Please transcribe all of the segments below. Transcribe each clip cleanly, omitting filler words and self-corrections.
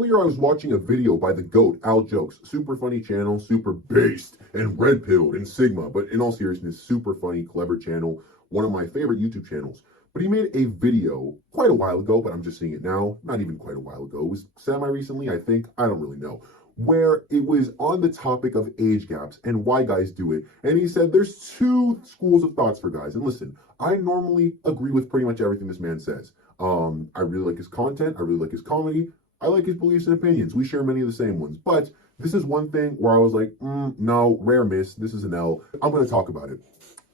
earlier I was watching a video by the GOAT, Al Jokes. Super funny channel, super based and red pilled and Sigma, but in all seriousness, super funny, clever channel. One of my favorite YouTube channels. But he made a video quite a while ago, but I'm just seeing it now. Not even quite a while ago. It was semi-recently, I think. I don't really know. Where it was on the topic of age gaps and why guys do it. And he said there's two schools of thoughts for guys. And listen, I normally agree with pretty much everything this man says. I really like his content. I really like his comedy. I like his beliefs and opinions. We share many of the same ones. But this is one thing where I was like, no, rare miss. This is an L. I'm going to talk about it.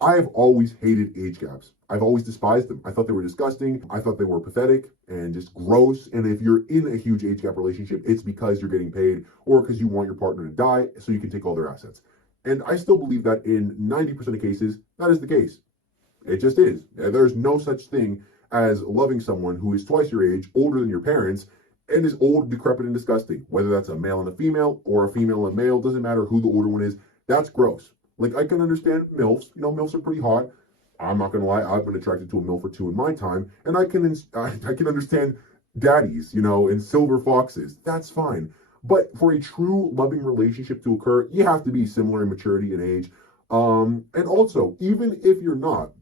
I've always hated age gaps. I've always despised them. I thought they were disgusting. I thought they were pathetic and just gross. And if you're in a huge age gap relationship, it's because you're getting paid or because you want your partner to die so you can take all their assets. And I still believe that in 90% of cases, that is the case. It just is. There's no such thing as loving someone who is twice your age, older than your parents, and is old, decrepit, and disgusting. Whether that's a male and a female or a female and a male, doesn't matter who the older one is. That's gross. Like, I can understand MILFs. You know, MILFs are pretty hot. I'm not going to lie. I've been attracted to a MILF or two in my time. And I can understand daddies, you know, and silver foxes. That's fine. But for a true loving relationship to occur, you have to be similar in maturity and age. And also, even if you're not,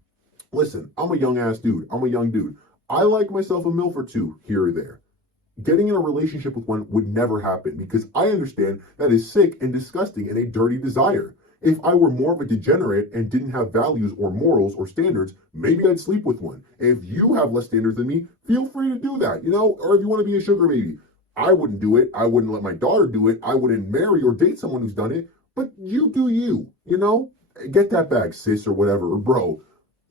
listen, I'm a young-ass dude. I'm a young dude. I like myself a MILF or two here or there. Getting in a relationship with one would never happen because I understand that is sick and disgusting and a dirty desire. If I were more of a degenerate and didn't have values or morals or standards, maybe I'd sleep with one. If you have less standards than me, feel free to do that, you know? Or if you want to be a sugar baby, I wouldn't do it. I wouldn't let my daughter do it. I wouldn't marry or date someone who's done it. But you do you, you know? Get that bag, sis, or whatever, or bro.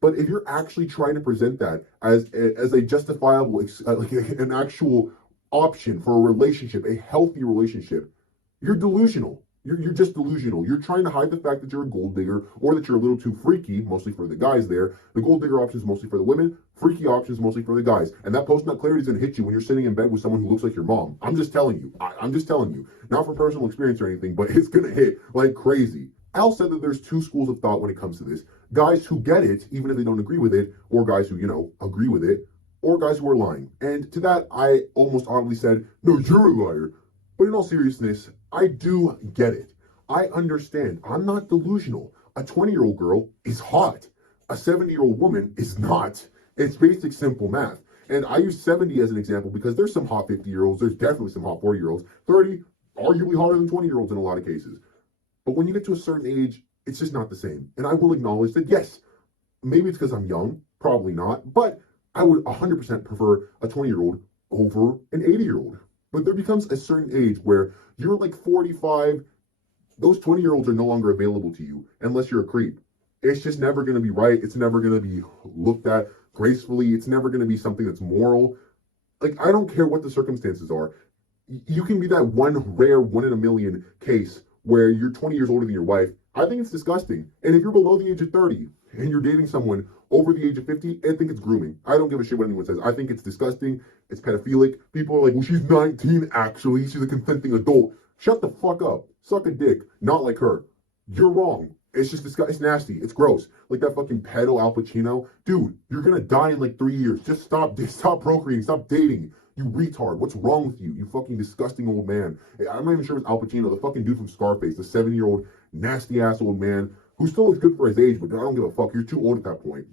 But if you're actually trying to present that as a justifiable, like an actual option for a relationship, a healthy relationship, you're delusional. You're just delusional. You're trying to hide the fact that you're a gold digger or that you're a little too freaky, mostly for the guys there. The gold digger option is mostly for the women, freaky option is mostly for the guys. And that post-nut clarity is going to hit you when you're sitting in bed with someone who looks like your mom. I'm just telling you. I'm just telling you. Not from personal experience or anything, but it's going to hit like crazy. Al said that there's two schools of thought when it comes to this. Guys who get it, even if they don't agree with it, or guys who, you know, agree with it, or guys who are lying. And to that, I almost audibly said, no, you're a liar. But in all seriousness, I do get it. I understand. I'm not delusional. A 20-year-old girl is hot. A 70-year-old woman is not. It's basic, simple math. And I use 70 as an example because there's some hot 50-year-olds. There's definitely some hot 40-year-olds. 30, arguably hotter than 20-year-olds in a lot of cases. But when you get to a certain age, it's just not the same. And I will acknowledge that, yes, maybe it's because I'm young. Probably not. But I would 100% prefer a 20-year-old over an 80-year-old. But there becomes a certain age where you're like 45, those 20-year-olds are no longer available to you unless you're a creep. It's just never going to be right. It's never going to be looked at gracefully. It's never going to be something that's moral. Like, I don't care what the circumstances are. You can be that one rare, one in a million case where you're 20 years older than your wife. I think it's disgusting. And if you're below the age of 30 and you're dating someone over the age of 50, I think it's grooming. I don't give a shit what anyone says. I think it's disgusting. It's pedophilic. People are like, well, she's 19 actually. She's a consenting adult. Shut the fuck up. Suck a dick. Not like her. You're wrong. It's just disgusting. It's nasty. It's gross. Like that fucking pedo Al Pacino. Dude, you're gonna die in like 3 years. Just stop procreating. Stop dating. You retard. What's wrong with you? You fucking disgusting old man. I'm not even sure it's Al Pacino, the fucking dude from Scarface, the 70-year-old nasty ass old man who still looks good for his age, but I don't give a fuck. You're too old at that point.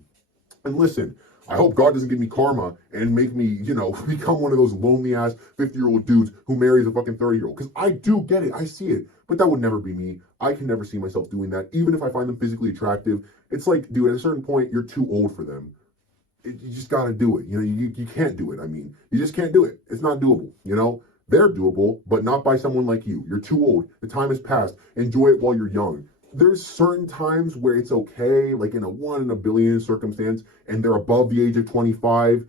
And listen, I hope God doesn't give me karma and make me, you know, become one of those lonely ass 50-year-old dudes who marries a fucking 30-year-old. Because I do get it. I see it. But that would never be me. I can never see myself doing that. Even if I find them physically attractive, it's like, dude, at a certain point, you're too old for them. You just got to do it. You know, you can't do it. I mean, you just can't do it. It's not doable, you know? They're doable, but not by someone like you. You're too old. The time has passed. Enjoy it while you're young. There's certain times where it's okay, like in a 1 in a billion circumstance, and they're above the age of 25.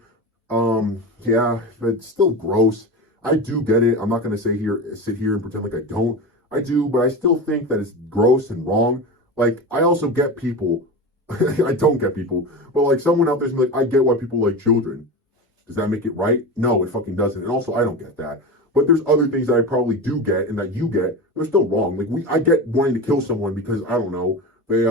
Yeah, but it's still gross. I do get it. I'm not going to sit here and pretend like I don't. I do, but I still think that it's gross and wrong. Like, I also get people. I don't get people, but like someone out there's like, I get why people like children. Does that make it right? No, it fucking doesn't. And also, I don't get that. But there's other things that I probably do get and that you get. They're still wrong. Like I get wanting to kill someone because I don't know they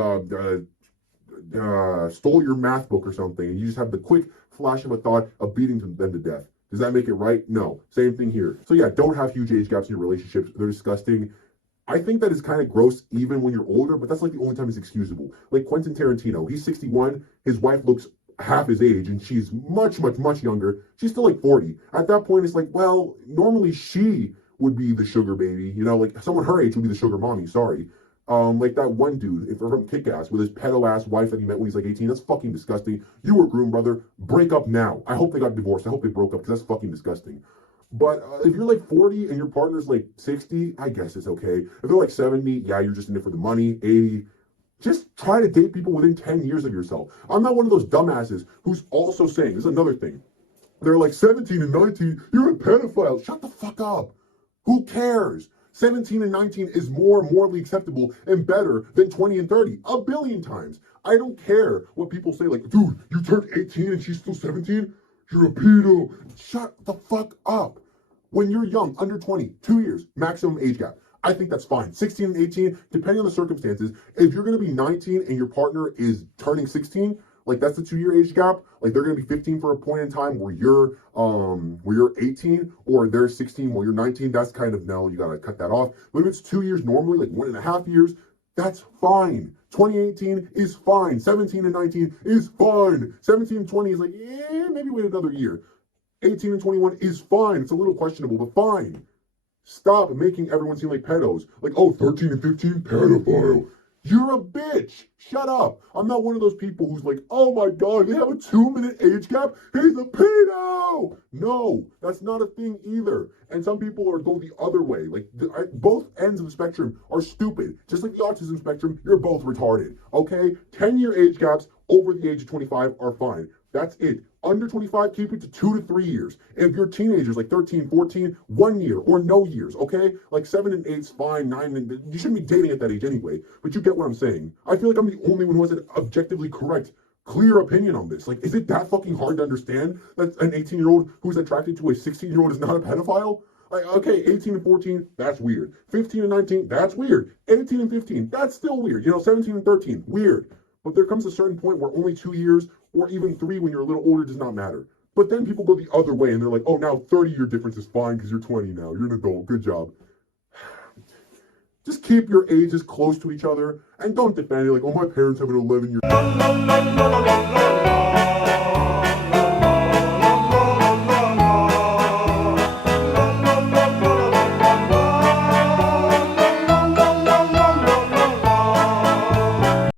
stole your math book or something, and you just have the quick flash of a thought of beating them to death. Does that make it right? No. Same thing here. So yeah, don't have huge age gaps in your relationships. They're disgusting. I think that is kind of gross even when you're older, but that's like the only time it's excusable. Like Quentin Tarantino, he's 61, his wife looks half his age and she's much, much, much younger. She's still like 40. At that point, it's like, well, normally she would be the sugar baby, you know, like someone her age would be the sugar mommy, sorry. Like that one dude if from Kick-Ass with his pedo ass wife that he met when he's like 18. That's fucking disgusting. You were groomed, brother. Break up now. I hope they got divorced. I hope they broke up because that's fucking disgusting. But if you're like 40 and your partner's like 60, I guess it's okay. If they're like 70, yeah, you're just in it for the money. 80, just try to date people within 10 years of yourself. I'm not one of those dumbasses who's also saying, this is another thing. They're like 17 and 19, you're a pedophile. Shut the fuck up. Who cares? 17 and 19 is more morally acceptable and better than 20 and 30. A billion times. I don't care what people say, like, dude, you turned 18 and she's still 17? You're a pedo. Shut the fuck up. When you're young, under 20, 2 years, maximum age gap. I think that's fine. 16 and 18, depending on the circumstances. If you're going to be 19 and your partner is turning 16, like that's the 2 year age gap. Like they're going to be 15 for a point in time where you're 18 or they're 16 while you're 19. That's kind of, no, you got to cut that off. But if it's 2 years normally, like 1.5 years, that's fine. 2018 is fine. 17 and 19 is fine. 17 and 20 is like, maybe wait another year. 18 and 21 is fine. It's a little questionable, but fine. Stop making everyone seem like pedos. Like, oh, 13 and 15, pedophile. You're a bitch. Shut up. I'm not one of those people who's like, oh my God, they have a 2-minute age gap. He's a pedo. No, that's not a thing either. And some people are go the other way. Like both ends of the spectrum are stupid. Just like the autism spectrum, you're both retarded. Okay? 10-year age gaps over the age of 25 are fine. That's it. Under 25, keep it to 2 to 3 years. If you're teenagers like 13, 14, 1 year or no years, okay? Like 7 and 8's fine, 9 and you shouldn't be dating at that age anyway. But you get what I'm saying. I feel like I'm the only one who has an objectively correct, clear opinion on this. Like, is it that fucking hard to understand that an 18-year-old who's attracted to a 16-year-old is not a pedophile? Like, okay, 18 and 14, that's weird. 15 and 19, that's weird. 18 and 15, that's still weird. You know, 17 and 13, weird. But there comes a certain point where only 2 years or even 3 when you're a little older does not matter. But then people go the other way and they're like, oh, now 30-year difference is fine because you're 20 now. You're an adult. Good job. Just keep your ages close to each other and don't defend it like, oh, my parents have an 11-year.